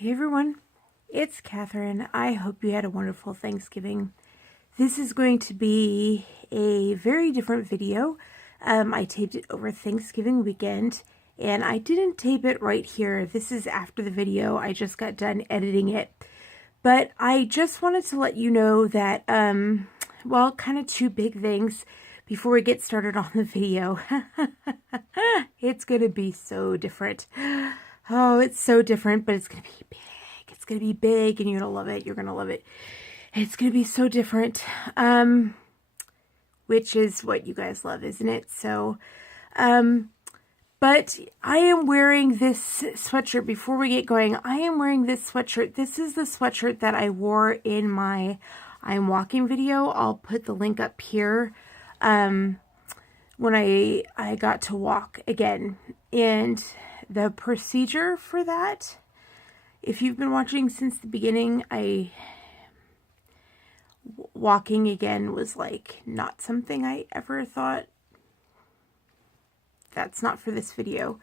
Hey everyone, it's Catherine. I hope you had a wonderful Thanksgiving. This is going to be a very different video. I taped it over Thanksgiving weekend and I didn't tape it right here. This is after the video. I just got done editing it. But I just wanted to let you know that, well, kind of two big things before we get started on the video. It's going to be so different. Oh, it's so different, but it's going to be big. It's going to be big and you're going to love it. You're going to love it. It's going to be so different, which is what you guys love, isn't it? So, but I am wearing this sweatshirt. Before we get going, I am wearing this sweatshirt. This is the sweatshirt that I wore in my I'm walking video. I'll put the link up here. When I got to walk again, and the procedure for that, if you've been watching since the beginning, walking again was like not something I ever thought. That's not for this video.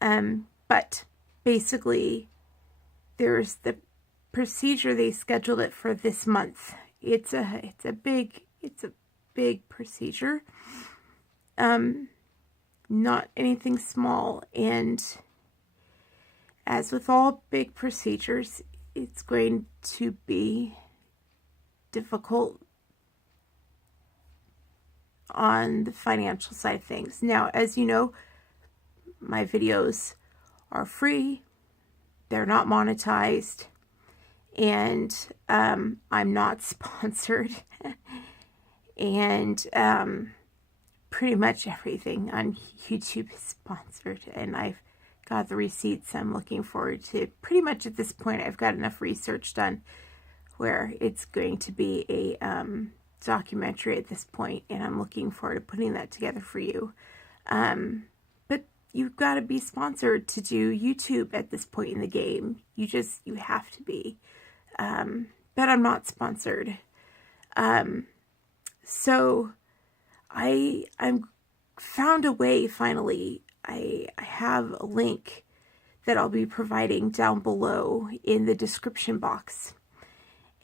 But basically there's the procedure. They scheduled it for this month. It's a big procedure. Not anything small, and as with all big procedures, it's going to be difficult on the financial side of things. Now, as you know, my videos are free. They're not monetized, and I'm not sponsored. And pretty much everything on YouTube is sponsored, and I've got the receipts. I'm looking forward to, pretty much at this point, I've got enough research done where it's going to be a documentary at this point, and I'm looking forward to putting that together for you. But you've got to be sponsored to do YouTube at this point in the game. You have to be. But I'm not sponsored. So I'm found a way finally. I have a link that I'll be providing down below in the description box.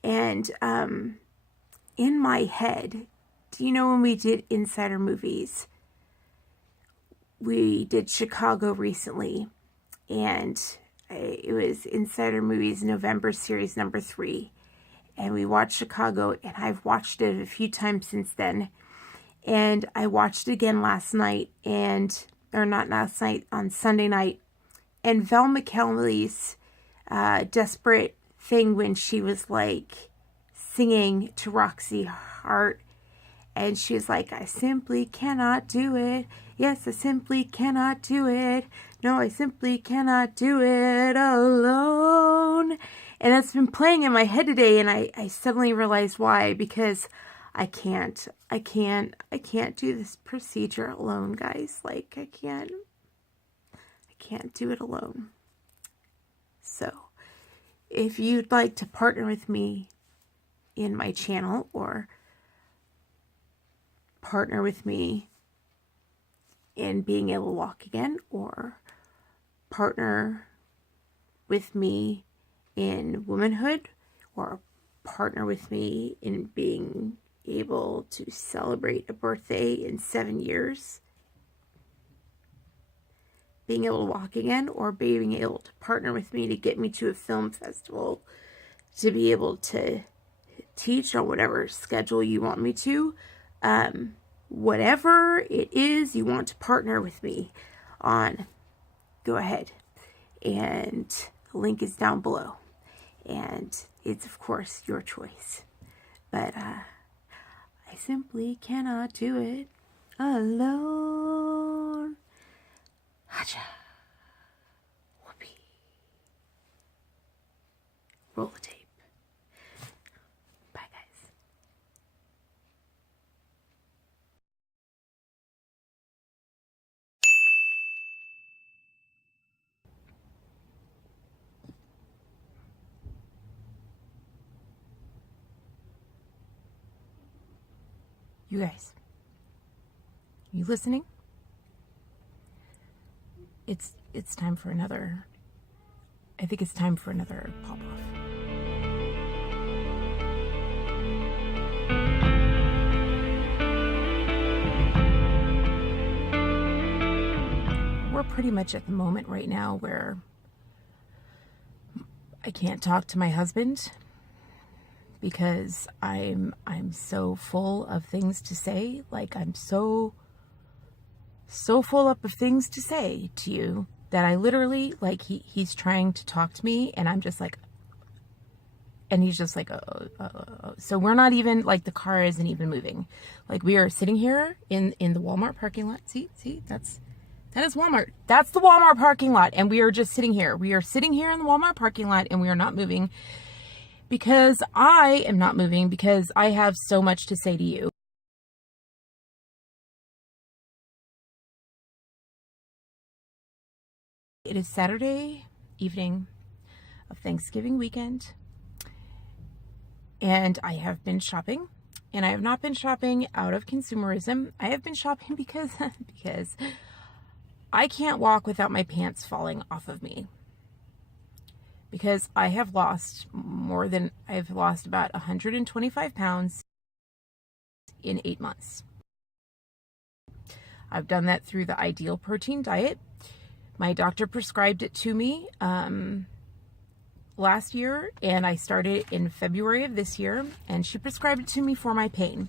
And in my head, do you know when we did Insider Movies? We did Chicago recently, and it was Insider Movies November series number 3. And we watched Chicago, and I've watched it a few times since then. And I watched it again last night, or not last night, on Sunday night. And Val McKinley's desperate thing when she was like singing to Roxy Hart, and she was like, I simply cannot do it. Yes, I simply cannot do it. No, I simply cannot do it alone. And it's been playing in my head today, and I suddenly realized why. Because I can't do this procedure alone, guys. Like, I can't do it alone. So, if you'd like to partner with me in my channel, or partner with me in being able to walk again, or partner with me in womanhood, or partner with me in being able to celebrate a birthday in 7 years, being able to walk again, or being able to partner with me to get me to a film festival, to be able to teach on whatever schedule you want me to, whatever it is you want to partner with me on, go ahead, and the link is down below, and it's of course your choice. But I simply cannot do it alone. Hacha. Whoopee. Roll the tape. Bye, guys. You guys, you listening? It's time for another I think it's time for another pop off. We're pretty much at the moment right now where I can't talk to my husband because I'm so full of things to say. Like, I'm so full up of things to say to you that I literally, like, he's trying to talk to me and I'm just like, and he's just like, so we're not even, like, the car isn't even moving. Like, we are sitting here in the Walmart parking lot. See, that is Walmart. That's the Walmart parking lot. And we are just sitting here. We are sitting here in the Walmart parking lot and we are not moving because I am not moving because I have so much to say to you. It is Saturday evening of Thanksgiving weekend, and I have been shopping, and I have not been shopping out of consumerism. I have been shopping because I can't walk without my pants falling off of me, because I have lost about 125 pounds in 8 months. I've done that through the Ideal Protein Diet. My doctor prescribed it to me last year, and I started in February of this year, and she prescribed it to me for my pain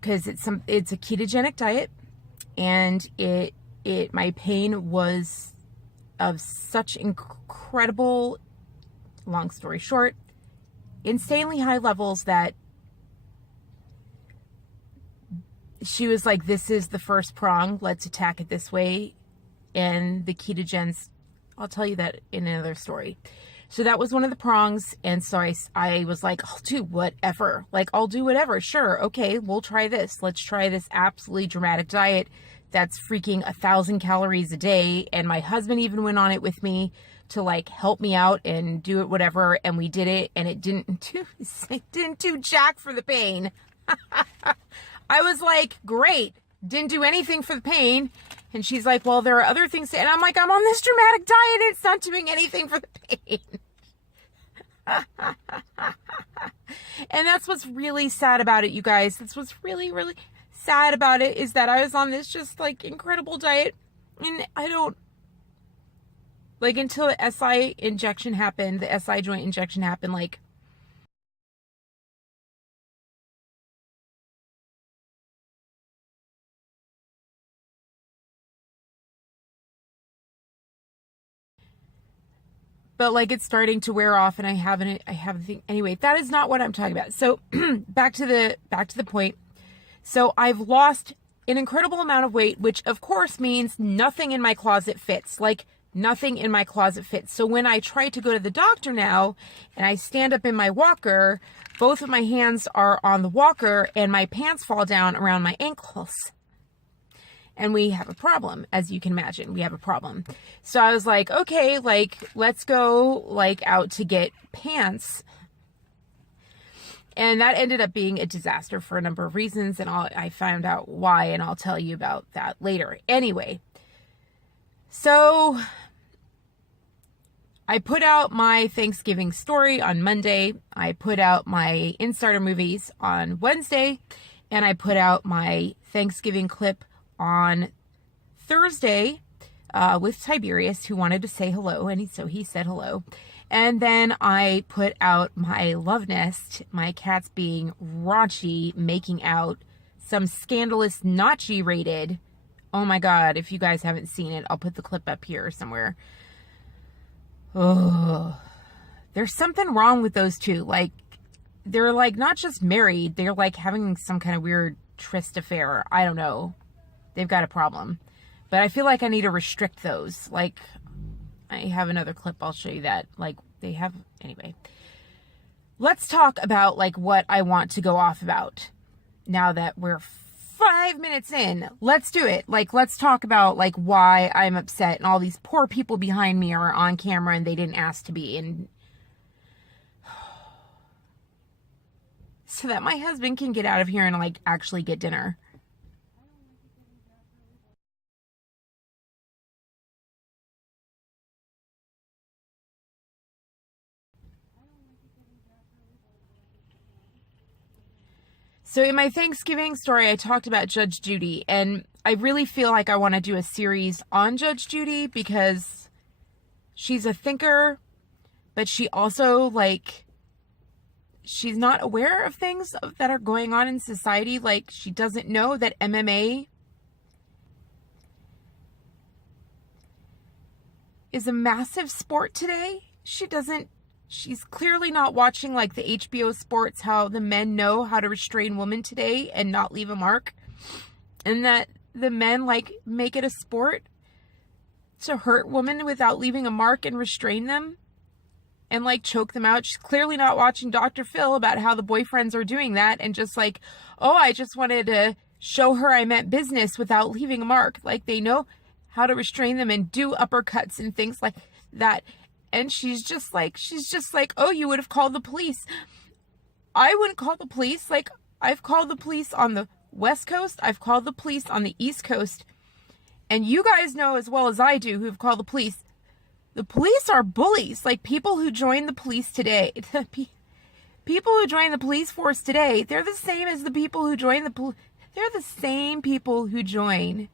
because it's a ketogenic diet, and my pain was of such incredible, long story short, insanely high levels that she was like, this is the first prong, let's attack it this way. And the ketogens, I'll tell you that in another story. So that was one of the prongs. And so I was like, I'll do whatever. Like, I'll do whatever. Sure. Okay. We'll try this. Let's try this absolutely dramatic diet that's freaking 1,000 calories a day. And my husband even went on it with me to, like, help me out and do it, whatever. And we did it, and it didn't do jack for the pain. I was like, great. Didn't do anything for the pain. And she's like, well, there are other things. And I'm like, I'm on this dramatic diet. It's not doing anything for the pain. And that's what's really sad about it, you guys. That's what's really, really sad about it, is that I was on this just, like, incredible diet. And I don't, like, until the SI injection happened, the SI joint injection happened, like, but, like, it's starting to wear off, and I have the thing. Anyway, that is not what I'm talking about. So back to the point. So I've lost an incredible amount of weight, which of course means nothing in my closet fits. Like, nothing in my closet fits. So when I try to go to the doctor now and I stand up in my walker, both of my hands are on the walker and my pants fall down around my ankles. And we have a problem, as you can imagine. We have a problem. So I was like, okay, like, let's go, like, out to get pants. And that ended up being a disaster for a number of reasons. And I found out why, and I'll tell you about that later. Anyway, so I put out my Thanksgiving story on Monday. I put out my Instarter movies on Wednesday. And I put out my Thanksgiving clip on Thursday with Tiberius, who wanted to say hello, and so he said hello. And then I put out my love nest, my cats being raunchy, making out, some scandalous, not G-rated. Oh my God, if you guys haven't seen it, I'll put the clip up here somewhere. Oh, there's something wrong with those two. Like, they're, like, not just married, they're, like, having some kind of weird tryst affair. I don't know. They've got a problem. But I feel like I need to restrict those. Like, I have another clip. I'll show you that. Like, they have... Anyway. Let's talk about, like, what I want to go off about. Now that we're 5 minutes in. Let's do it. Like, let's talk about, like, why I'm upset. And all these poor people behind me are on camera and they didn't ask to be. And so that my husband can get out of here and, like, actually get dinner. So in my Thanksgiving story, I talked about Judge Judy, and I really feel like I want to do a series on Judge Judy because she's a thinker, but she also, like, she's not aware of things that are going on in society. Like, she doesn't know that MMA is a massive sport today. She's clearly not watching, like, the HBO sports, how the men know how to restrain women today and not leave a mark. And that the men, like, make it a sport to hurt women without leaving a mark and restrain them and, like, choke them out. She's clearly not watching Dr. Phil about how the boyfriends are doing that and just like, oh, I just wanted to show her I meant business without leaving a mark. Like, they know how to restrain them and do uppercuts and things like that. And she's just like, oh, you would have called the police. I wouldn't call the police. Like, I've called the police on the West Coast. I've called the police on the East Coast. And you guys know as well as I do who've called the police. The police are bullies. Like, people who join the police today, people who join the police force today, they're the same as the people who join they're the same people who join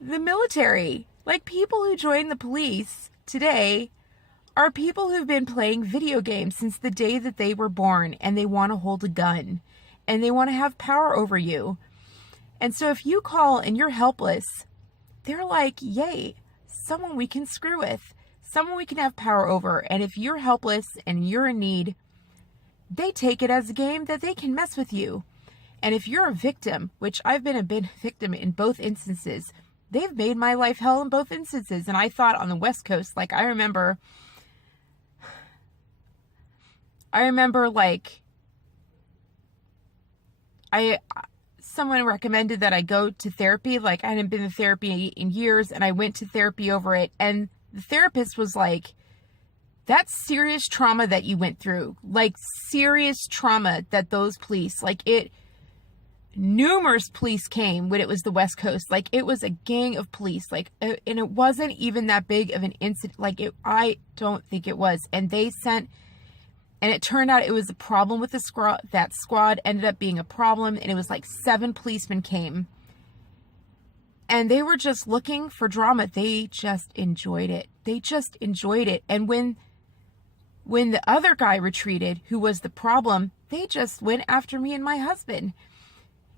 the military. Like, people who join the police today are people who've been playing video games since the day that they were born, and they want to hold a gun and they want to have power over you. And so if you call and you're helpless, they're like, yay, someone we can screw with, someone we can have power over. And if you're helpless and you're in need, they take it as a game that they can mess with you. And if you're a victim, which I've been a victim in both instances, they've made my life hell in both instances. And I thought on the West Coast, like, I remember like, someone recommended that I go to therapy. Like, I hadn't been to therapy in years, and I went to therapy over it. And the therapist was like, that's serious trauma that you went through. Like, serious trauma that those police, like, numerous police came when it was the West Coast. Like, it was a gang of police. Like, and it wasn't even that big of an incident. Like, I don't think it was. And they sent, and it turned out it was a problem with that squad ended up being a problem. And it was like 7 policemen came. And they were just looking for drama. They just enjoyed it. And when the other guy retreated, who was the problem, they just went after me and my husband.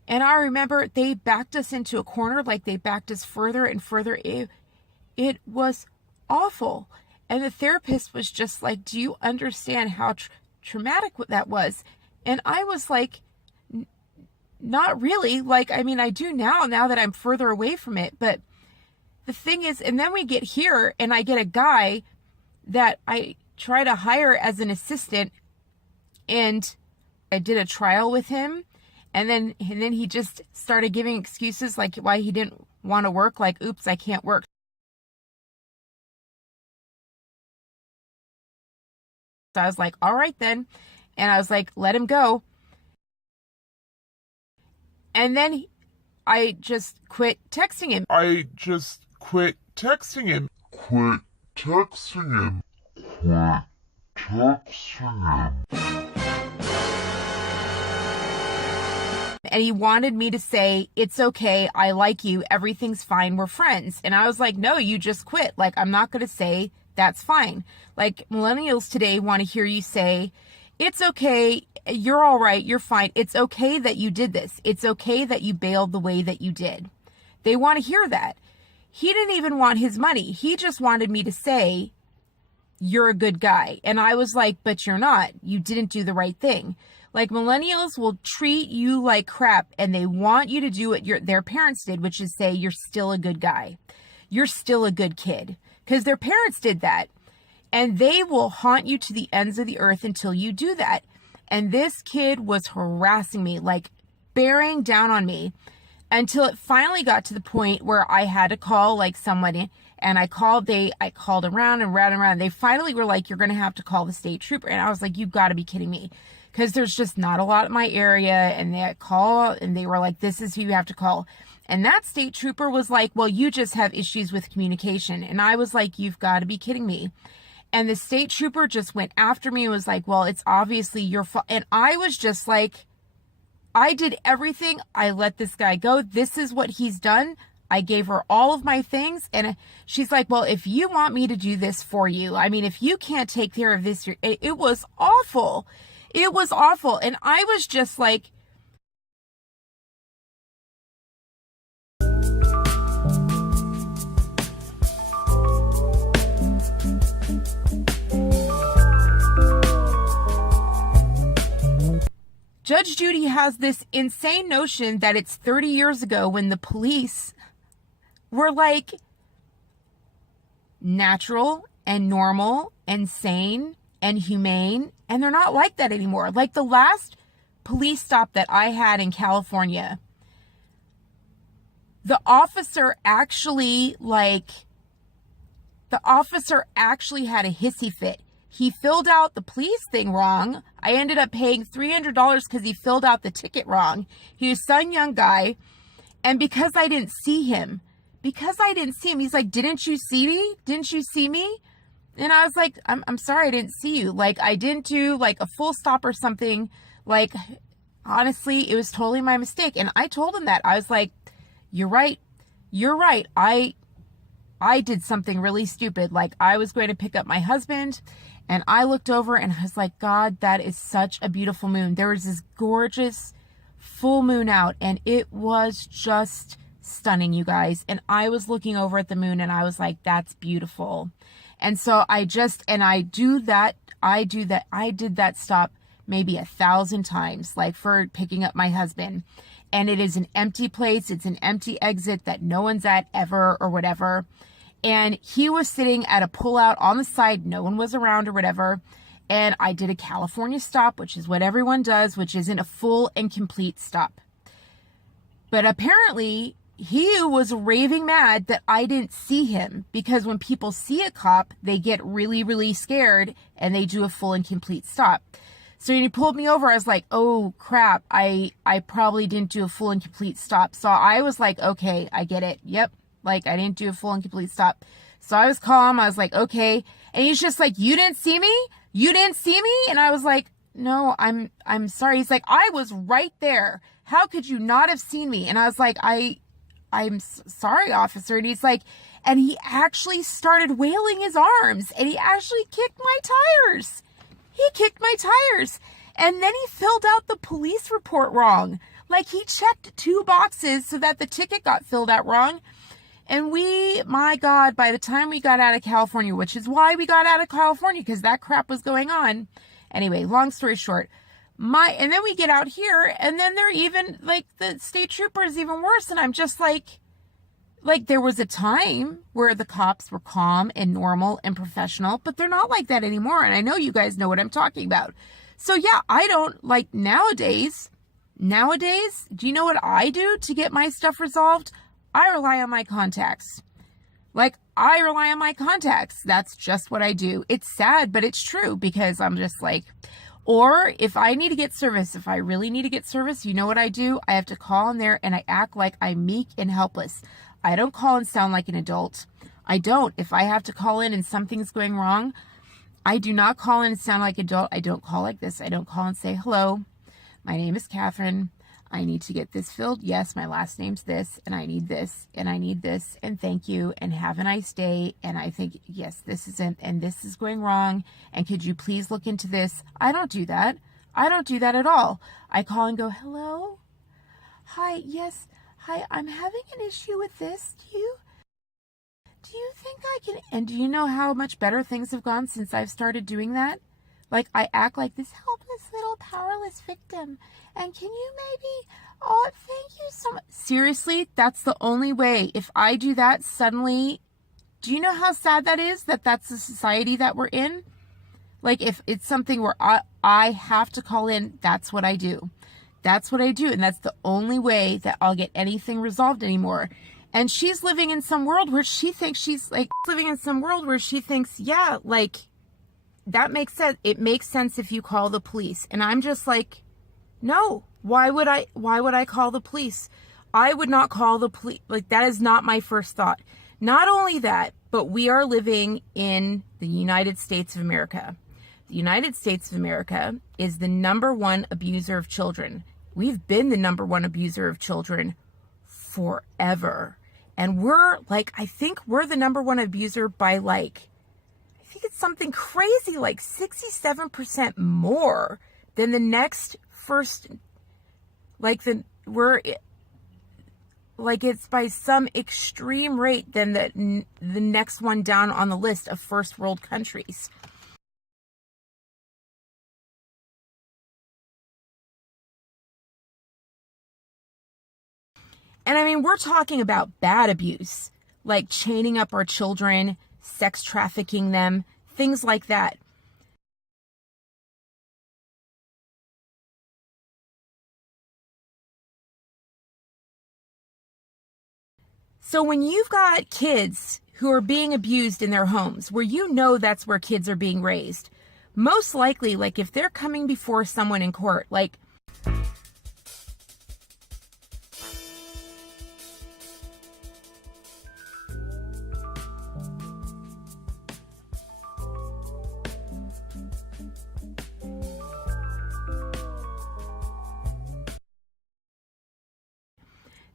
And I remember they backed us into a corner, like, they backed us further and further. It was awful. And the therapist was just like, do you understand how traumatic that was? And I was like, not really. Like, I mean, I do now that I'm further away from it. But the thing is, and then we get here and I get a guy that I try to hire as an assistant, and I did a trial with him. And then he just started giving excuses, like, why he didn't want to work. Like, oops, I can't work. So I was like, all right then. And I was like, let him go. And then I just quit texting him. And he wanted me to say, it's okay, I like you, everything's fine, we're friends. And I was like, no, you just quit. Like, I'm not going to say that's fine. Like, millennials today want to hear you say, it's okay, you're all right, you're fine. It's okay that you did this. It's okay that you bailed the way that you did. They want to hear that. He didn't even want his money. He just wanted me to say, you're a good guy. And I was like, but you're not. You didn't do the right thing. Like, millennials will treat you like crap, and they want you to do what their parents did, which is say, you're still a good guy. You're still a good kid. Because their parents did that. And they will haunt you to the ends of the earth until you do that. And this kid was harassing me, like, bearing down on me, until it finally got to the point where I had to call, like, somebody. And I called around and around. They finally were like, you're going to have to call the state trooper. And I was like, you've got to be kidding me. Because there's just not a lot in my area. And they were like, this is who you have to call. And that state trooper was like, well, you just have issues with communication. And I was like, you've got to be kidding me. And the state trooper just went after me and was like, well, it's obviously your fault. And I was just like, I did everything. I let this guy go. This is what he's done. I gave her all of my things. And she's like, well, if you want me to do this for you, I mean, if you can't take care of this, it was awful. It was awful. And I was just like, Judge Judy has this insane notion that it's 30 years ago when the police were like natural and normal and sane and humane, and they're not like that anymore. Like the last police stop that I had in California, the officer actually had a hissy fit. He filled out the police thing wrong. I ended up paying $300 because he filled out the ticket wrong. He was some young guy. And because I didn't see him, he's like, didn't you see me? Didn't you see me? And I was like, I'm sorry, I didn't see you. Like, I didn't do like a full stop or something. Like, honestly, it was totally my mistake. And I told him that. I was like, you're right. You're right. I did something really stupid. Like, I was going to pick up my husband, and I looked over and I was like, God, that is such a beautiful moon. There was this gorgeous full moon out, and it was just stunning, you guys. And I was looking over at the moon and I was like, that's beautiful. And so I did that stop maybe 1,000 times, like for picking up my husband. And it is an empty place. It's an empty exit that no one's at ever or whatever. And he was sitting at a pullout on the side. No one was around or whatever. And I did a California stop, which is what everyone does, which isn't a full and complete stop. But apparently he was raving mad that I didn't see him, because when people see a cop, they get really, really scared and they do a full and complete stop. So when he pulled me over, I was like, oh crap, I probably didn't do a full and complete stop. So I was like, okay, I get it. Yep. Like, I didn't do a full and complete stop. So I was calm. I was like, okay. And he's just like, you didn't see me? You didn't see me? And I was like, no, I'm sorry. He's like, I was right there. How could you not have seen me? And I was like, I'm sorry, officer. And he's like, and he actually started wailing his arms, and he actually kicked my tires. He kicked my tires. And then he filled out the police report wrong. Like, he checked 2 boxes so that the ticket got filled out wrong. And my God, by the time we got out of California, which is why we got out of California, because that crap was going on. Anyway, long story short, and then we get out here, and then they're even, like, the state trooper is even worse. And I'm just like, there was a time where the cops were calm and normal and professional, but they're not like that anymore. And I know you guys know what I'm talking about. So yeah, I don't, like, nowadays, do you know what I do to get my stuff resolved? I rely on my contacts. Like, I rely on my contacts. That's just what I do. It's sad, but it's true, because I'm just like, or if I need to get service, if I really need to get service, you know what I do? I have to call in there and I act like I'm meek and helpless. I don't call and sound like an adult. I don't. If I have to call in and something's going wrong, I do not call in and sound like an adult. I don't call like this. I don't call and say, hello, my name is Catherine. I need to get this filled. Yes, my last name's this, and I need this, and I need this, and thank you, and have a nice day. And I think, yes, this isn't, and this is going wrong, and could you please look into this? I don't do that. I don't do that at all. I call and go, hello? Hi, yes, hi, I'm having an issue with this. Do you think I can, and do you know how much better things have gone since I've started doing that? Like, I act like this helpless little powerless victim. And can you maybe, oh, thank you so much. Seriously, that's the only way. If I do that, suddenly, do you know how sad that is? That's the society that we're in? Like, if it's something where I have to call in, that's what I do. That's what I do. And that's the only way that I'll get anything resolved anymore. And she's living in some world where she thinks yeah, like, that makes sense. It makes sense if you call the police. And I'm just like, no, why would I call the police? I would not call the police. Like, that is not my first thought. Not only that, but we are living in the United States of America. The United States of America is the #1 abuser of children. we've been the number one abuser of children forever. And we're like, I think we're the number one abuser by like, I think it's something crazy, like 67% more than the next first, like it's by some extreme rate than the next one down on the list of first world countries. And I mean, we're talking about bad abuse, like chaining up our children, sex trafficking them, things like that. So when you've got kids who are being abused in their homes, where you know that's where kids are being raised, most likely, like if they're coming before someone in court, like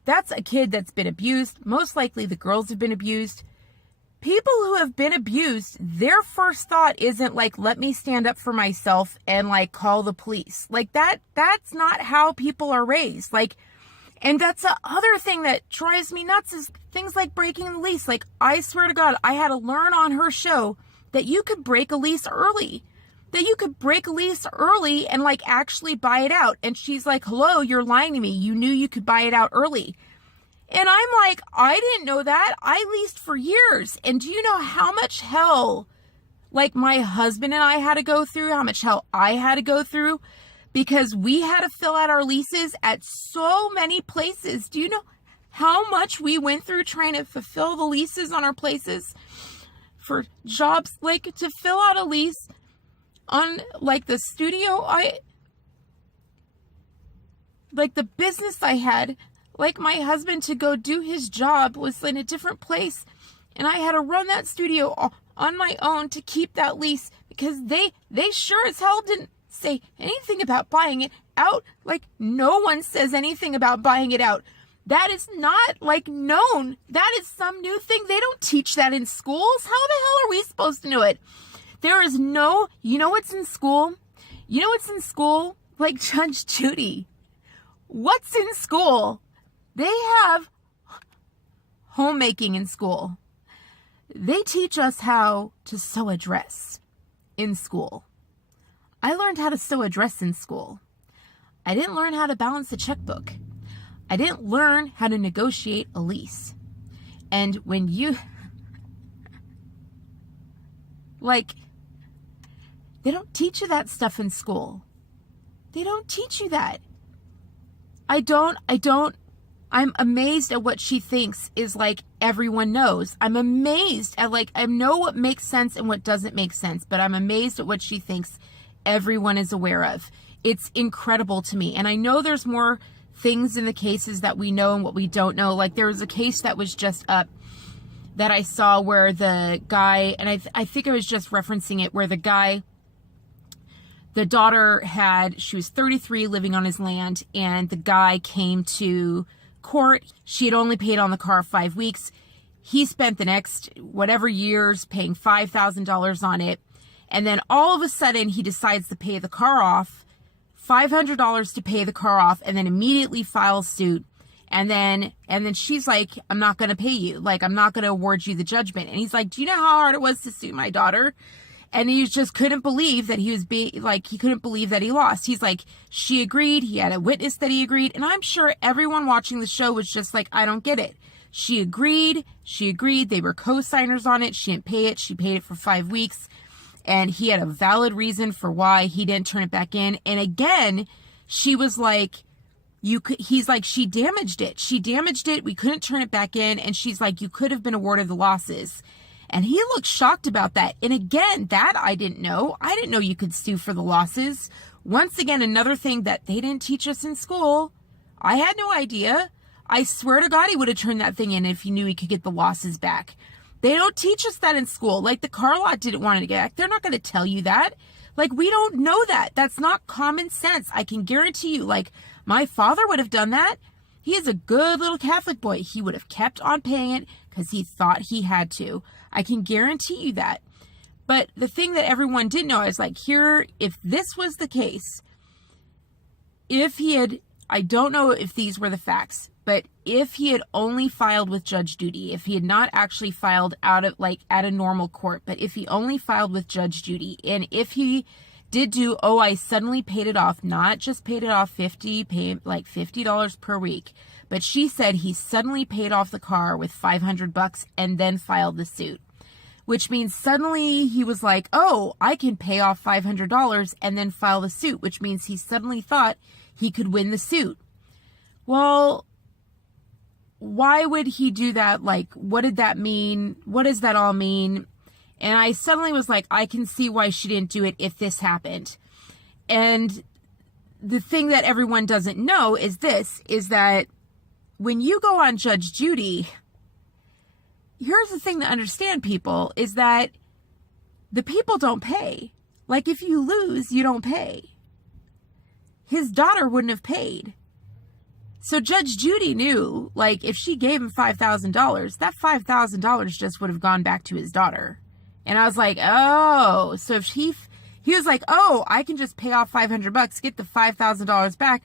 that's a kid that's been abused. Most likely the girls have been abused. People who have been abused, their first thought isn't like, let me stand up for myself and like call the police. Like that's not how people are raised. Like, and that's the other thing that drives me nuts is things like breaking the lease. Like, I swear to God, I had to learn on her show that you could break a lease early. That you could break a lease early and like actually buy it out. And she's like, hello, you're lying to me. You knew you could buy it out early. And I'm like, I didn't know that. I leased for years. And do you know how much hell like my husband and I had to go through, how much hell I had to go through because we had to fill out our leases at so many places. Do you know how much we went through trying to fulfill the leases on our places for jobs, like to fill out a lease on like the studio like the business I had, like my husband to go do his job was in a different place. And I had to run that studio on my own to keep that lease because they sure as hell didn't say anything about buying it out. Like no one says anything about buying it out. That is not like known. That is some new thing. They don't teach that in schools. How the hell are we supposed to know it? There is no, you know what's in school? You know what's in school? Like Judge Judy. What's in school? They have homemaking in school. They teach us how to sew a dress in school. I learned how to sew a dress in school. I didn't learn how to balance a checkbook. I didn't learn how to negotiate a lease. And when you, like, they don't teach you that stuff in school. They don't teach you that. I'm amazed at what she thinks is like everyone knows. I'm amazed at like, I know what makes sense and what doesn't make sense, but I'm amazed at what she thinks everyone is aware of. It's incredible to me. And I know there's more things in the cases that we know and what we don't know. Like there was a case that was just up that I saw where the guy, and I think I was just referencing it, where the guy, the daughter she was 33 living on his land, and the guy came to court. She had only paid on the car 5 weeks. He spent the next whatever years paying $5,000 on it. And then all of a sudden he decides to pay the car off, $500 to pay the car off, and then immediately files suit. And then she's like, I'm not going to pay you. Like, I'm not going to award you the judgment. And he's like, do you know how hard it was to sue my daughter? And he just couldn't believe that he couldn't believe that he lost. He's like, she agreed. He had a witness that he agreed. And I'm sure everyone watching the show was just like, I don't get it. She agreed. They were co-signers on it. She didn't pay it. She paid it for 5 weeks. And he had a valid reason for why he didn't turn it back in. And again, she was like, he's like, she damaged it. We couldn't turn it back in. And she's like, you could have been awarded the losses. And he looked shocked about that. And again, that I didn't know. I didn't know you could sue for the losses. Once again, another thing that they didn't teach us in school. I had no idea. I swear to God, he would have turned that thing in if he knew he could get the losses back. They don't teach us that in school. Like the car lot didn't want to get back. They're not going to tell you that. Like, we don't know that. That's not common sense. I can guarantee you, like, my father would have done that. He is a good little Catholic boy. He would have kept on paying it because he thought he had to. I can guarantee you that. But the thing that everyone didn't know is, like, here, if this was the case, if he had, I don't know if these were the facts, but if he had only filed with Judge Judy, if he had not actually filed out of, like, at a normal court, but if he only filed with Judge Judy, and if he did do, oh, I suddenly paid it off, not just paid it off like $50 per week, but she said he suddenly paid off the car with $500 and then filed the suit, which means suddenly he was like, oh, I can pay off $500 and then file the suit, which means he suddenly thought he could win the suit. Well, why would he do that? Like, what did that mean? What does that all mean? And I suddenly was like, I can see why she didn't do it if this happened. And the thing that everyone doesn't know is this, is that when you go on Judge Judy, here's the thing to understand, people, is that the people don't pay. Like, if you lose, you don't pay. His daughter wouldn't have paid. So Judge Judy knew, like, if she gave him $5,000, that $5,000 just would have gone back to his daughter. And I was like, oh, so if he was like, oh, I can just pay off $500, get the $5,000 back,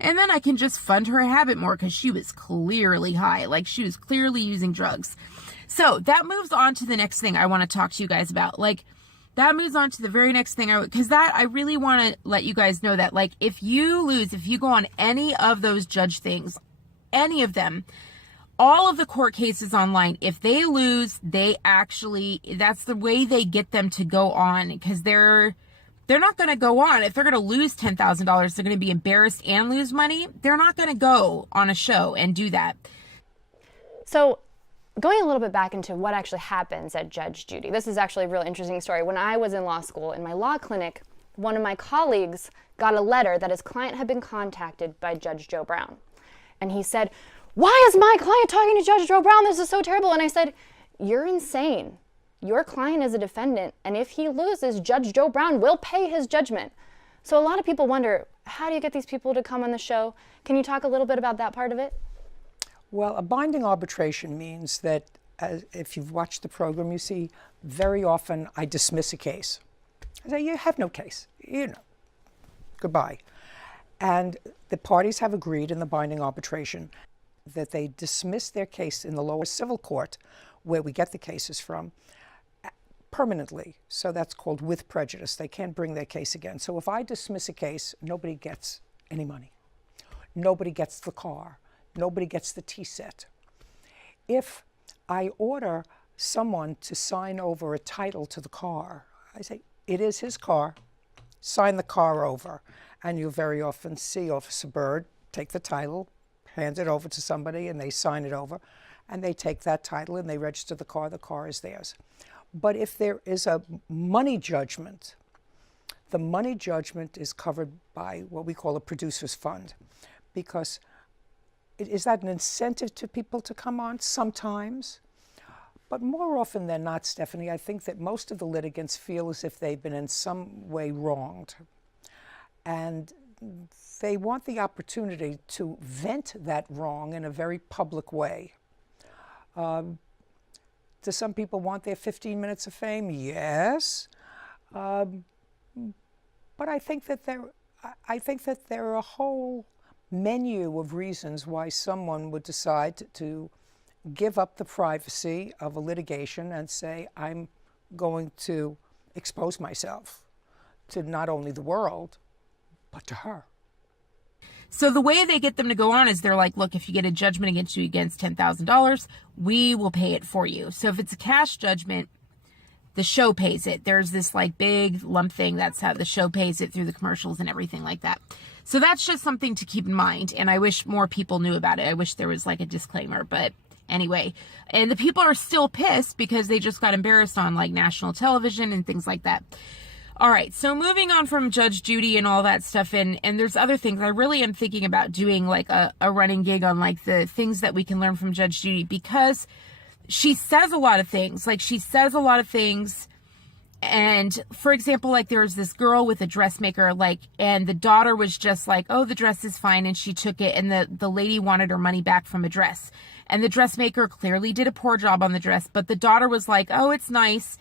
and then I can just fund her habit more, because she was clearly high. Like, she was clearly using drugs. So that moves on to the next thing I want to talk to you guys about. Like, that moves on to the very next thing, because I really want to let you guys know that, like, if you lose, if you go on any of those judge things, any of them, all of the court cases online, if they lose, they actually, that's the way they get them to go on, because they're not going to go on. If they're going to lose $10,000, they're going to be embarrassed and lose money. They're not going to go on a show and do that. So, going a little bit back into what actually happens at Judge Judy. This is actually a real interesting story. When I was in law school, in my law clinic, one of my colleagues got a letter that his client had been contacted by Judge Joe Brown. And he said, why is my client talking to Judge Joe Brown? This is so terrible. And I said, you're insane. Your client is a defendant, and if he loses, Judge Joe Brown will pay his judgment. So a lot of people wonder, how do you get these people to come on the show? Can you talk a little bit about that part of it? Well, a binding arbitration means that, if you've watched the program, you see very often I dismiss a case. I say, you have no case, goodbye. And the parties have agreed in the binding arbitration that they dismiss their case in the lower civil court, where we get the cases from, permanently. So that's called with prejudice. They can't bring their case again. So if I dismiss a case, nobody gets any money. Nobody gets the car. Nobody gets the tea set. If I order someone to sign over a title to the car, I say, it is his car, sign the car over. And you very often see Officer Byrd take the title, hand it over to somebody, and they sign it over. And they take that title and they register the car is theirs. But if there is a money judgment, the money judgment is covered by what we call a producer's fund, because is that an incentive to people to come on? Sometimes. But more often than not, Stephanie, I think that most of the litigants feel as if they've been in some way wronged. And they want the opportunity to vent that wrong in a very public way. Do some people want their 15 minutes of fame? Yes. But I think that there are a whole menu of reasons why someone would decide to give up the privacy of a litigation and say, I'm going to expose myself to not only the world, but to her. So the way they get them to go on is they're like, look, if you get a judgment against you against $10,000, we will pay it for you. So if it's a cash judgment, the show pays it. There's this like big lump thing. That's how the show pays it through the commercials and everything like that. So that's just something to keep in mind. And I wish more people knew about it. I wish there was like a disclaimer, but anyway. And the people are still pissed because they just got embarrassed on like national television and things like that. All right, so moving on from Judge Judy and all that stuff, and there's other things. I really am thinking about doing like a running gig on like the things that we can learn from Judge Judy, because she says a lot of things. Like, she says a lot of things, And for example, like there was this girl with a dressmaker, like, and the daughter was just like, oh, the dress is fine. And she took it, and the lady wanted her money back from a dress. And the dressmaker clearly did a poor job on the dress, but the daughter was like, oh, it's nice.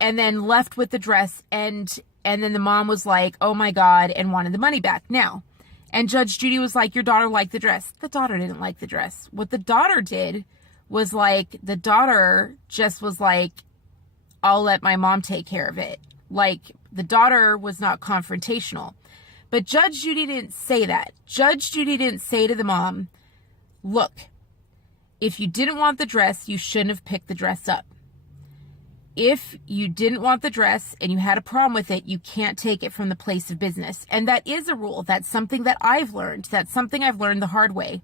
And then left with the dress. And then the mom was like, oh my God, and wanted the money back. Now, and Judge Judy was like, your daughter liked the dress. The daughter didn't like the dress. What the daughter did was like, the daughter just was like, I'll let my mom take care of it. Like, the daughter was not confrontational. But Judge Judy didn't say that. Judge Judy didn't say to the mom, look, if you didn't want the dress, you shouldn't have picked the dress up. If you didn't want the dress and you had a problem with it, you can't take it from the place of business. And that is a rule. That's something that I've learned. That's something I've learned the hard way.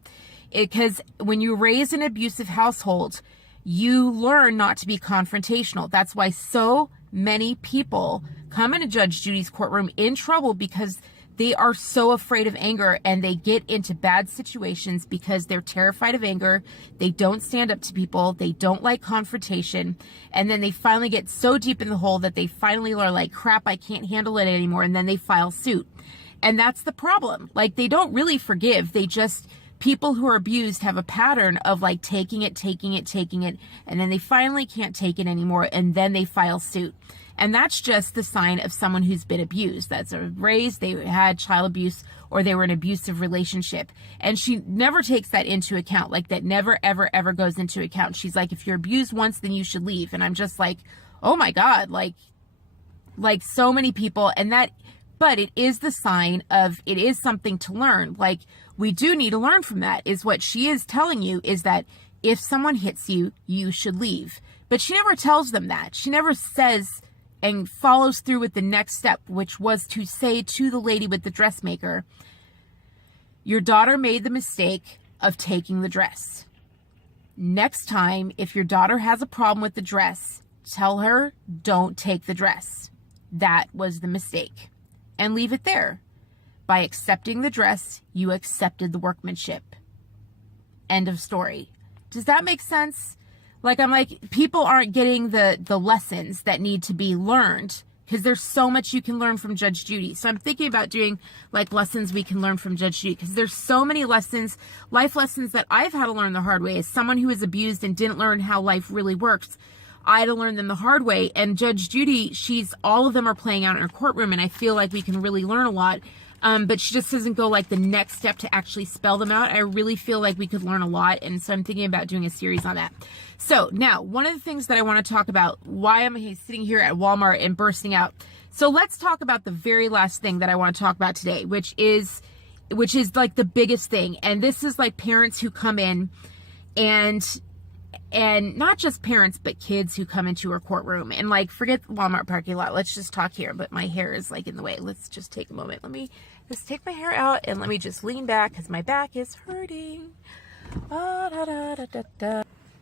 Because when you raise an abusive household, you learn not to be confrontational. That's why so many people come into Judge Judy's courtroom in trouble, because they are so afraid of anger, and they get into bad situations because they're terrified of anger. They don't stand up to people. They don't like confrontation. And then they finally get so deep in the hole that they finally are like, crap, I can't handle it anymore. And then they file suit. And that's the problem. Like, they don't really forgive. They just, people who are abused have a pattern of like taking it. And then they finally can't take it anymore. And then they file suit. And that's just the sign of someone who's been abused. That's raised, they had child abuse, or they were in an abusive relationship. And she never takes that into account. Like, that never, ever, ever goes into account. She's like, if you're abused once, then you should leave. And I'm just like, oh my God, like so many people. And that, but it is the sign of, it is something to learn. Like, we do need to learn from that, is what she is telling you, is that if someone hits you, you should leave. But she never tells them that. She never says and follows through with the next step, which was to say to the lady with the dressmaker, your daughter made the mistake of taking the dress. Next time, if your daughter has a problem with the dress, tell her, don't take the dress. That was the mistake. And leave it there. By accepting the dress, you accepted the workmanship. End of story. Does that make sense? Like, I'm like, people aren't getting the lessons that need to be learned, because there's so much you can learn from Judge Judy. So I'm thinking about doing like lessons we can learn from Judge Judy, because there's so many lessons, life lessons that I've had to learn the hard way. As someone who was abused and didn't learn how life really works, I had to learn them the hard way. And Judge Judy, all of them are playing out in her courtroom, and I feel like we can really learn a lot. But she just doesn't go like the next step to actually spell them out. I really feel like we could learn a lot. And so I'm thinking about doing a series on that. So now, one of the things that I want to talk about, why I'm sitting here at Walmart and bursting out. So let's talk about the very last thing that I want to talk about today, which is like the biggest thing. And this is like parents who come in, and not just parents, but kids who come into our courtroom. And like, forget the Walmart parking lot. Let's just talk here. But my hair is like in the way. Let's just take a moment. Let me just take my hair out, and let me just lean back, because my back is hurting.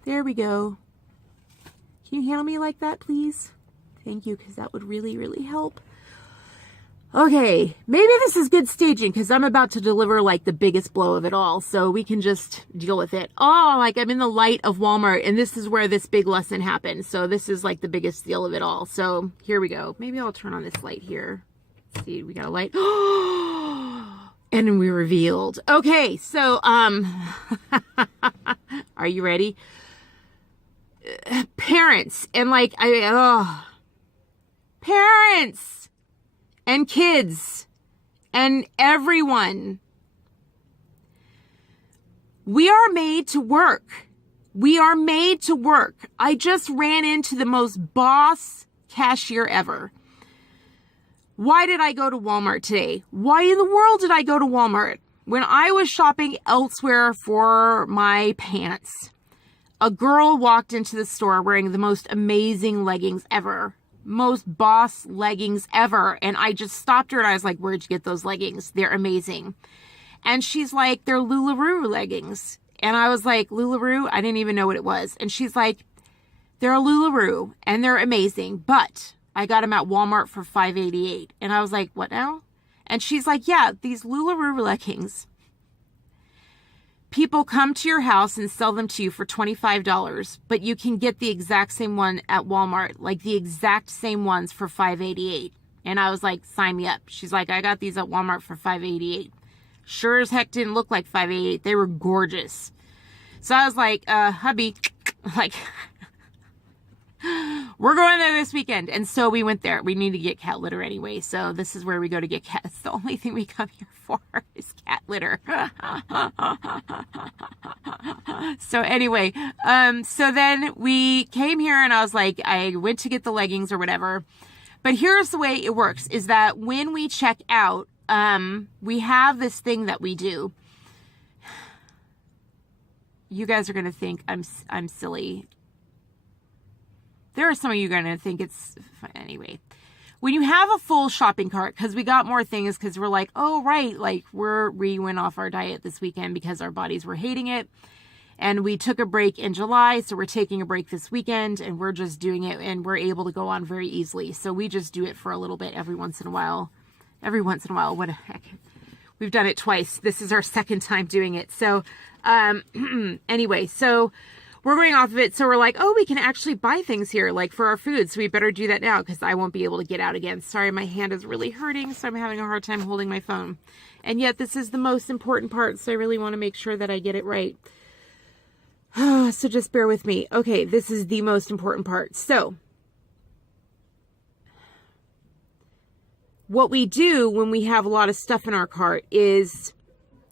There we go. Can you handle me like that, please? Thank you, because that would really, really help. Okay, maybe this is good staging, because I'm about to deliver like the biggest blow of it all, so we can just deal with it. Oh, like I'm in the light of Walmart, and this is where this big lesson happened. So this is like the biggest deal of it all. So here we go. Maybe I'll turn on this light here. Let's see, we got a light. And we revealed. Okay, so are you ready? Parents and like parents and kids and everyone. We are made to work. We are made to work. I just ran into the most boss cashier ever. Why did I go to Walmart today? Why in the world did I go to Walmart? When I was shopping elsewhere for my pants, a girl walked into the store wearing the most amazing leggings ever. Most boss leggings ever. And I just stopped her and I was like, where'd you get those leggings? They're amazing. And she's like, they're LuLaRoe leggings. And I was like, LuLaRoe? I didn't even know what it was. And she's like, they're a LuLaRoe and they're amazing, but I got them at Walmart for $5.88. And I was like, what now? And she's like, yeah, these LuLaRoe leggings, people come to your house and sell them to you for $25, but you can get the exact same one at Walmart, like the exact same ones for $5.88. And I was like, sign me up. She's like, I got these at Walmart for $5.88. Sure as heck didn't look like $5.88. They were gorgeous. So I was like, hubby, like, we're going there this weekend. And so we went there. We need to get cat litter anyway. So this is where we go to get cats. The only thing we come here for is cat litter. So anyway, so then we came here and I was like, I went to get the leggings or whatever. But here's the way it works is that when we check out, we have this thing that we do. You guys are going to think I'm silly. There are some of you going to think it's fun. Anyway. When you have a full shopping cart, because we got more things, because we're like, oh, right, like we went off our diet this weekend because our bodies were hating it. And we took a break in July, so we're taking a break this weekend, and we're just doing it, and we're able to go on very easily. So we just do it for a little bit every once in a while. Every once in a while, what the heck. We've done it twice. This is our second time doing it. So anyway, so we're going off of it. So we're like, oh, we can actually buy things here, like for our food. So we better do that now because I won't be able to get out again. Sorry, my hand is really hurting, so I'm having a hard time holding my phone. And yet this is the most important part, so I really want to make sure that I get it right. So just bear with me. Okay, this is the most important part. So what we do when we have a lot of stuff in our cart is,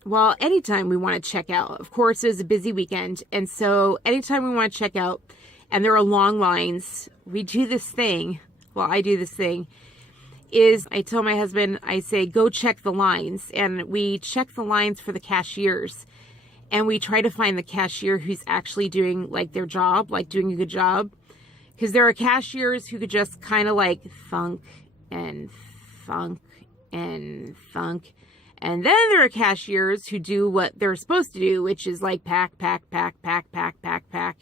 well, anytime we want to check out, of course, it was a busy weekend. And so anytime we want to check out and there are long lines, we do this thing. Well, I do this thing is I tell my husband, I say, go check the lines. And we check the lines for the cashiers. And we try to find the cashier who's actually doing like their job, like doing a good job. Because there are cashiers who could just kind of like thunk and thunk and thunk. And then there are cashiers who do what they're supposed to do, which is like pack, pack, pack, pack, pack, pack, pack.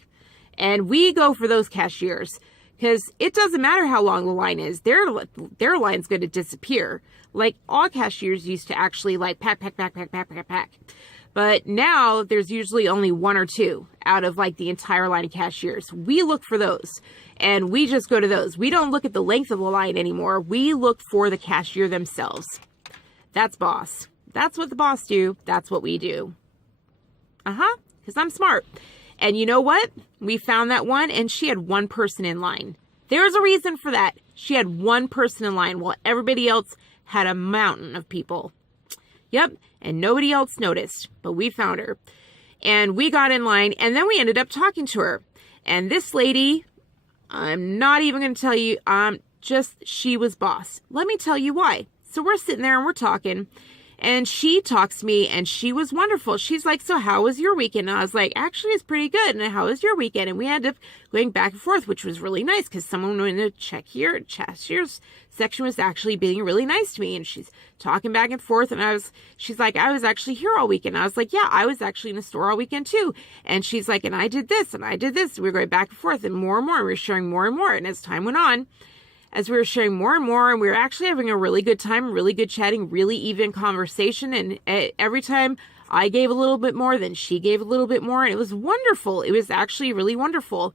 And we go for those cashiers because it doesn't matter how long the line is. Their line's going to disappear. Like all cashiers used to actually like pack, pack, pack, pack, pack, pack, pack. But now there's usually only one or two out of like the entire line of cashiers. We look for those and we just go to those. We don't look at the length of the line anymore. We look for the cashier themselves. That's boss. That's what the boss do. That's what we do. Because I'm smart. And you know what? We found that one and she had one person in line. There's a reason for that. She had one person in line while everybody else had a mountain of people. Yep. And nobody else noticed, but we found her. And we got in line and then we ended up talking to her. And this lady, I'm not even going to tell you, she was boss. Let me tell you why. So we're sitting there and we're talking and she talks to me and she was wonderful. She's like, so how was your weekend? And I was like, actually, it's pretty good. And how was your weekend? And we ended up going back and forth, which was really nice because someone in the cashier's section was actually being really nice to me. And she's talking back and forth. And she's like, I was actually here all weekend. I was like, yeah, I was actually in the store all weekend too. And she's like, and I did this and I did this. We were going back and forth and more. We were sharing more and more. And as time went on, as we were sharing more and more, and we were actually having a really good time, really good chatting, really even conversation. And every time I gave a little bit more, then she gave a little bit more. And it was wonderful. It was actually really wonderful.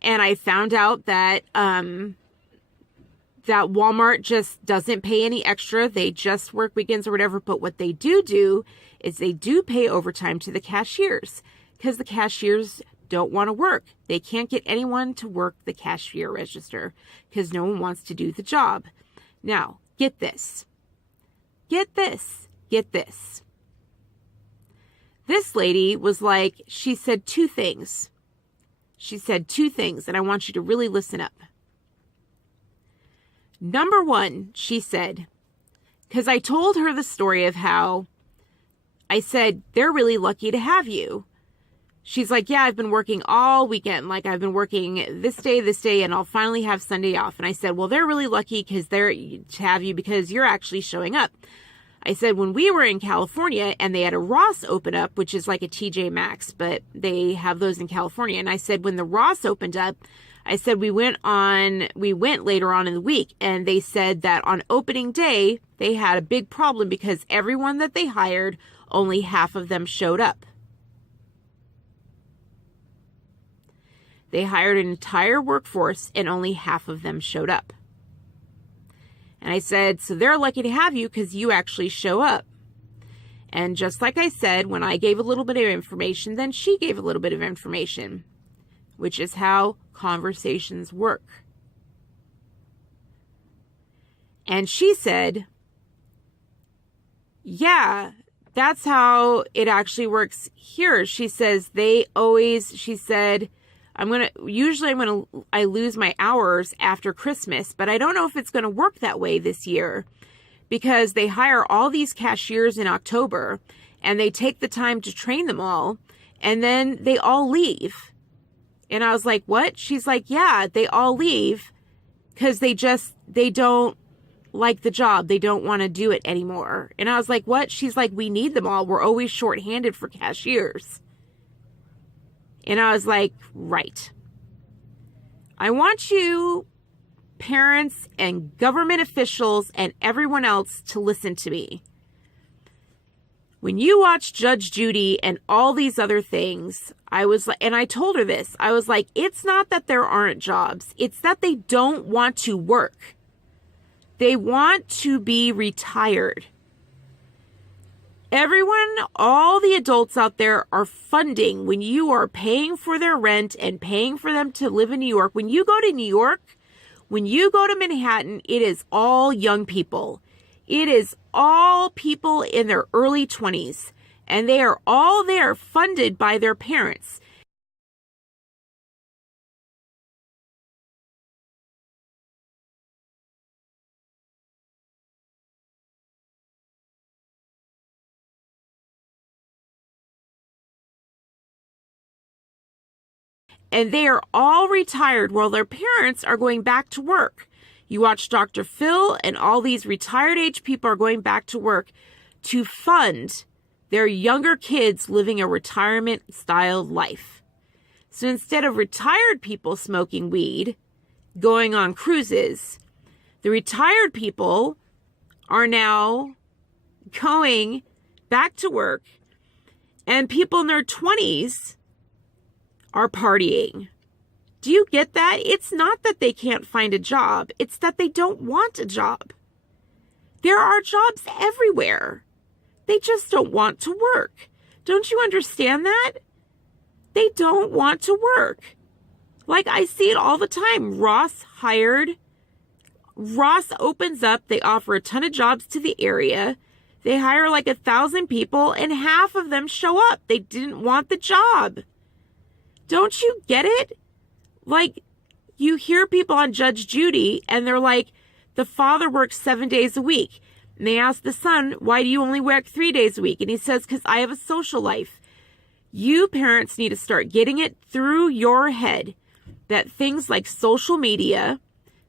And I found out that that Walmart just doesn't pay any extra. They just work weekends or whatever. But what they do is they do pay overtime to the cashiers because the cashiers don't want to work. They can't get anyone to work the cashier register because no one wants to do the job. Now, get this. Get this. Get this. This lady was like, she said two things. She said two things, and I want you to really listen up. Number one, she said, because I told her the story of how I said, they're really lucky to have you. She's like, yeah, I've been working all weekend. Like I've been working this day, and I'll finally have Sunday off. And I said, well, they're really lucky because they're to have you because you're actually showing up. I said, when we were in California and they had a Ross open up, which is like a TJ Maxx, but they have those in California. And I said, when the Ross opened up, I said, we went later on in the week and they said that on opening day, they had a big problem because everyone that they hired, only half of them showed up. They hired an entire workforce and only half of them showed up. And I said, so they're lucky to have you because you actually show up. And just like I said, when I gave a little bit of information, then she gave a little bit of information, which is how conversations work. And she said, yeah, that's how it actually works here. She says she said, I lose my hours after Christmas, but I don't know if it's going to work that way this year because they hire all these cashiers in October and they take the time to train them all and then they all leave. And I was like, what? She's like, yeah, they all leave because they don't like the job. They don't want to do it anymore. And I was like, what? She's like, we need them all. We're always shorthanded for cashiers. And I was like, right. I want you, parents and government officials and everyone else, to listen to me. When you watch Judge Judy and all these other things, I was like, and I told her this, I was like, it's not that there aren't jobs. It's that they don't want to work. They want to be retired. Everyone, all the adults out there are funding when you are paying for their rent and paying for them to live in New York. When you go to New York, when you go to Manhattan, it is all young people. It is all people in their early 20s. And they are all there funded by their parents. And they are all retired while their parents are going back to work. You watch Dr. Phil and all these retired age people are going back to work to fund their younger kids living a retirement style life. So instead of retired people smoking weed, going on cruises, the retired people are now going back to work, and people in their 20s are partying. Do you get that? It's not that they can't find a job. It's that they don't want a job. There are jobs everywhere. They just don't want to work. Don't you understand that? They don't want to work. Like, I see it all the time. Ross opens up. They offer a ton of jobs to the area. They hire like 1,000 people and half of them show up. They didn't want the job. Don't you get it? Like, you hear people on Judge Judy and they're like, the father works 7 days a week. And they ask the son, why do you only work 3 days a week? And he says, because I have a social life. You parents need to start getting it through your head that things like social media,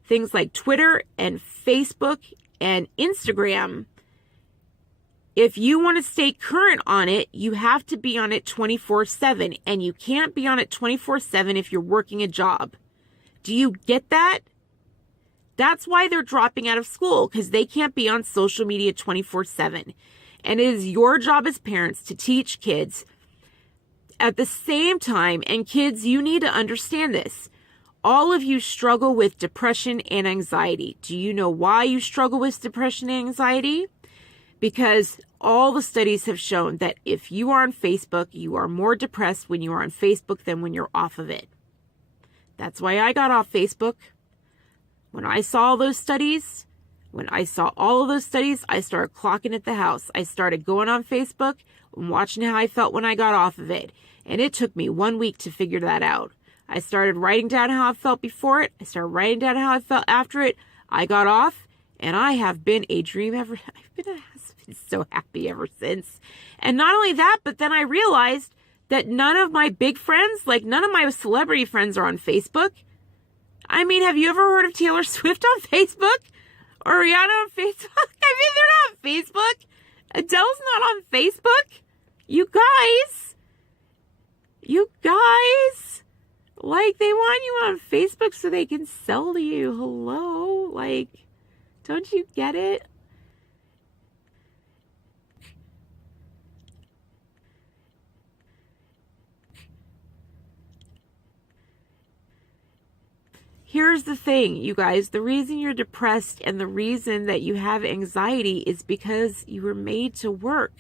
things like Twitter and Facebook and Instagram, if you want to stay current on it, you have to be on it 24/7. And you can't be on it 24/7 if you're working a job. Do you get that? That's why they're dropping out of school, because they can't be on social media 24/7. And it is your job as parents to teach kids at the same time. And kids, you need to understand this. All of you struggle with depression and anxiety. Do you know why you struggle with depression and anxiety? Because all the studies have shown that if you are on Facebook, you are more depressed when you are on Facebook than when you're off of it. That's why I got off Facebook. When I saw all those studies, I started clocking at the house. I started going on Facebook and watching how I felt when I got off of it. And it took me 1 week to figure that out. I started writing down how I felt before it. I started writing down how I felt after it. I got off, and I have been a dream ever. I've been so happy ever since. And not only that, but then I realized that none of my big friends, like none of my celebrity friends, are on Facebook. I mean, have you ever heard of Taylor Swift on Facebook? Or Rihanna on Facebook? I mean, they're not on Facebook. Adele's not on Facebook. You guys, like, they want you on Facebook so they can sell to you. Hello? Like, don't you get it? Here's the thing, you guys. The reason you're depressed and the reason that you have anxiety is because you were made to work.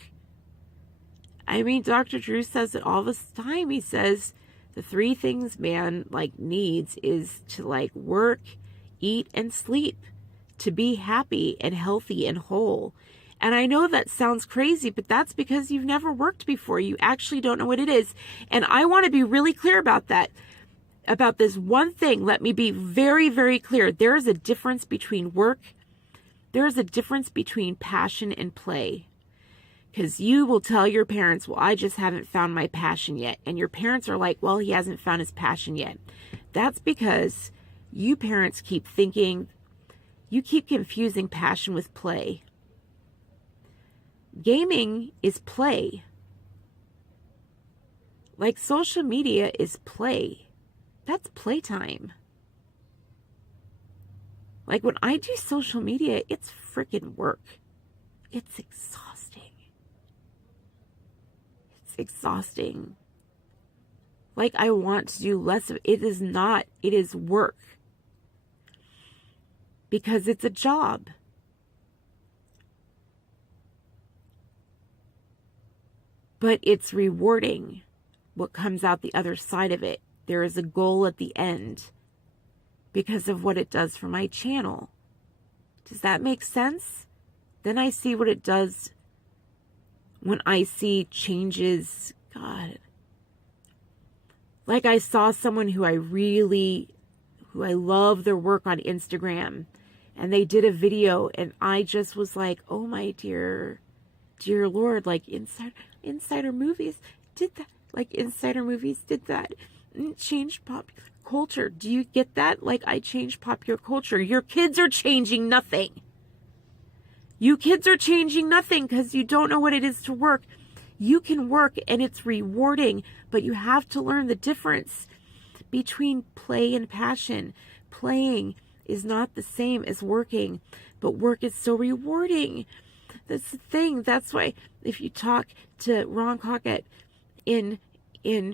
I mean, Dr. Drew says it all the time. He says the 3 things man needs is to work, eat, and sleep to be happy and healthy and whole. And I know that sounds crazy, but that's because you've never worked before. You actually don't know what it is. And I want to be really clear about that. About this one thing, let me be very, very clear. There is a difference between work. There is a difference between passion and play. Because you will tell your parents, well, I just haven't found my passion yet. And your parents are like, well, he hasn't found his passion yet. That's because you parents keep thinking, you keep confusing passion with play. Gaming is play. Social media is play. That's playtime. When I do social media, it's freaking work. It's exhausting. It's exhausting. I want to do less of it. It is not. It is work. Because it's a job. But it's rewarding what comes out the other side of it. There is a goal at the end because of what it does for my channel. Does that make sense? Then I see what it does when I see changes. God. I saw someone who I love their work on Instagram, and they did a video, and I just was like, oh my dear Lord, Insider Movies did that. Insider Movies did that. Changed popular culture. Do you get that? I changed popular culture. Your kids are changing nothing. You kids are changing nothing because you don't know what it is to work. You can work and it's rewarding, but you have to learn the difference between play and passion. Playing is not the same as working, but work is so rewarding. That's the thing. That's why if you talk to Ron Cockett in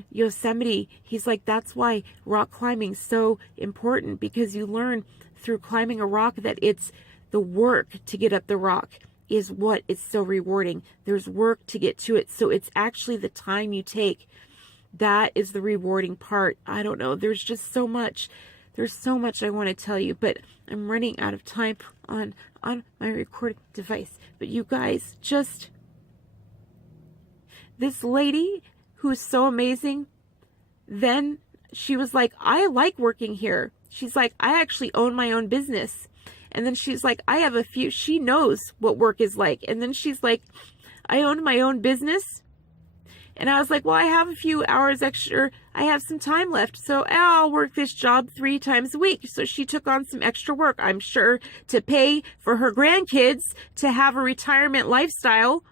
Yosemite, he's like, that's why rock climbing's so important, because you learn through climbing a rock that it's the work to get up the rock is what is so rewarding. There's work to get to it. So it's actually the time you take. That is the rewarding part. I don't know. There's just so much. There's so much I want to tell you, but I'm running out of time on my recording device. But you guys, just this lady who's so amazing, then she was like, I like working here. She's like, I actually own my own business. And then she's like, I have a few, she knows what work is like. And then she's like, I own my own business. And I was like, well, I have a few hours extra. I have some time left. So I'll work this job 3 times a week. So she took on some extra work, I'm sure, to pay for her grandkids to have a retirement lifestyle.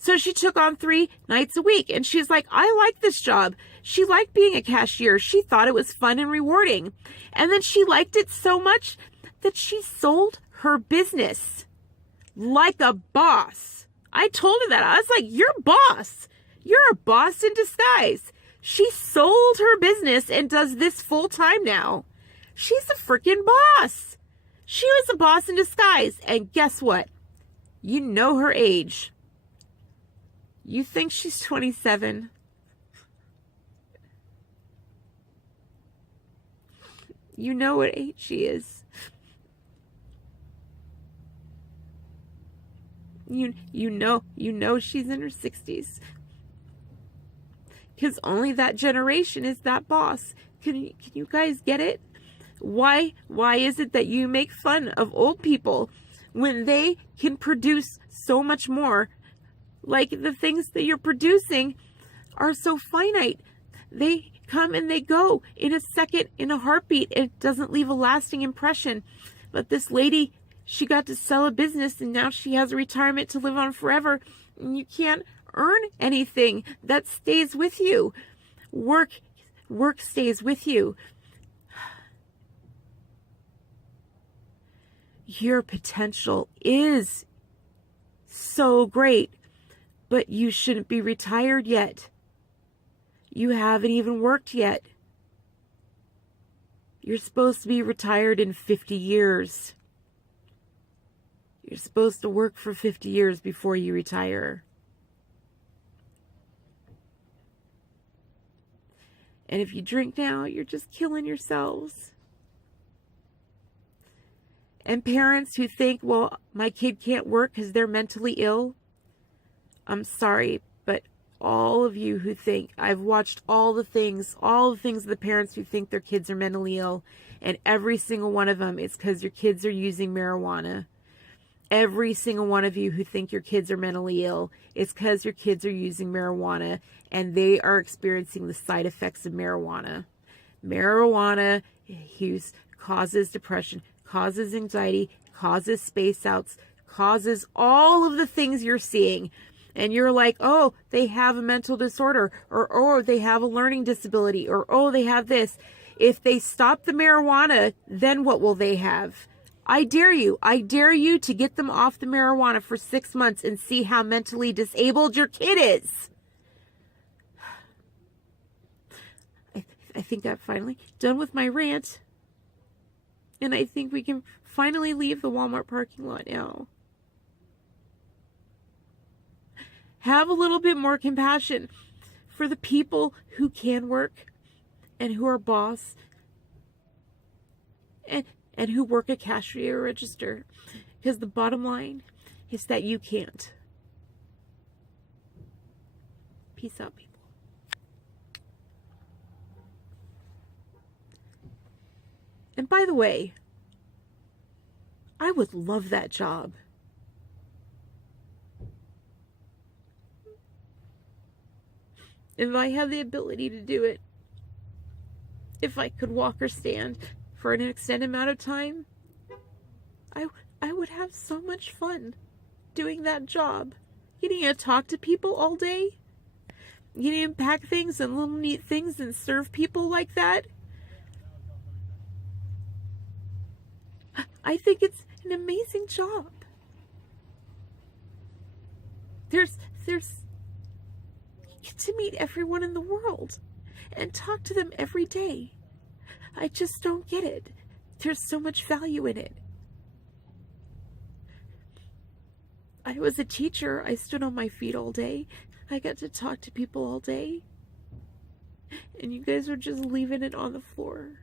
So she took on 3 nights a week. And she's like, I like this job. She liked being a cashier. She thought it was fun and rewarding. And then she liked it so much that she sold her business like a boss. I told her that. I was like, you're boss. You're a boss in disguise. She sold her business and does this full time now. She's a freaking boss. She was a boss in disguise. And guess what? You know her age. You think she's 27? You know what age she is. You know she's in her 60s. Because only that generation is that boss. Can you guys get it? Why is it that you make fun of old people when they can produce so much more? Like, the things that you're producing are so finite. They come and they go in a second, in a heartbeat. It doesn't leave a lasting impression. But this lady, she got to sell a business and now she has a retirement to live on forever. And you can't earn anything. That stays with you. Work stays with you. Your potential is so great, but you shouldn't be retired yet. You haven't even worked yet. You're supposed to be retired in 50 years. You're supposed to work for 50 years before you retire. And if you drink now, you're just killing yourselves. And parents who think, well, my kid can't work because they're mentally ill. I'm sorry, but all of you who think, I've watched all the things of the parents who think their kids are mentally ill, and every single one of them is because your kids are using marijuana. Every single one of you who think your kids are mentally ill is because your kids are using marijuana and they are experiencing the side effects of marijuana. Marijuana use causes depression, causes anxiety, causes space outs, causes all of the things you're seeing. And you're like, oh, they have a mental disorder, or oh, they have a learning disability, or oh, they have this. If they stop the marijuana, then what will they have? I dare you to get them off the marijuana for 6 months and see how mentally disabled your kid is. I think I'm finally done with my rant. And I think we can finally leave the Walmart parking lot now. Have a little bit more compassion for the people who can work and who are boss and who work a cashier register. Because the bottom line is that you can't. Peace out, people. And by the way, I would love that job. If I had the ability to do it, if I could walk or stand for an extended amount of time, I would have so much fun doing that job. Getting to talk to people all day, getting to pack things and little neat things and serve people like that. I think it's an amazing job. There's you get to meet everyone in the world and talk to them every day. I just don't get it. There's so much value in it. I was a teacher. I stood on my feet all day. I got to talk to people all day. And you guys are just leaving it on the floor.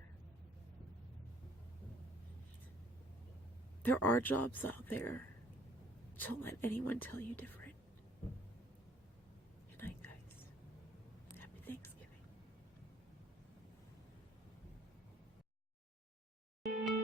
There are jobs out there. Don't let anyone tell you different. Good night, guys. Happy Thanksgiving.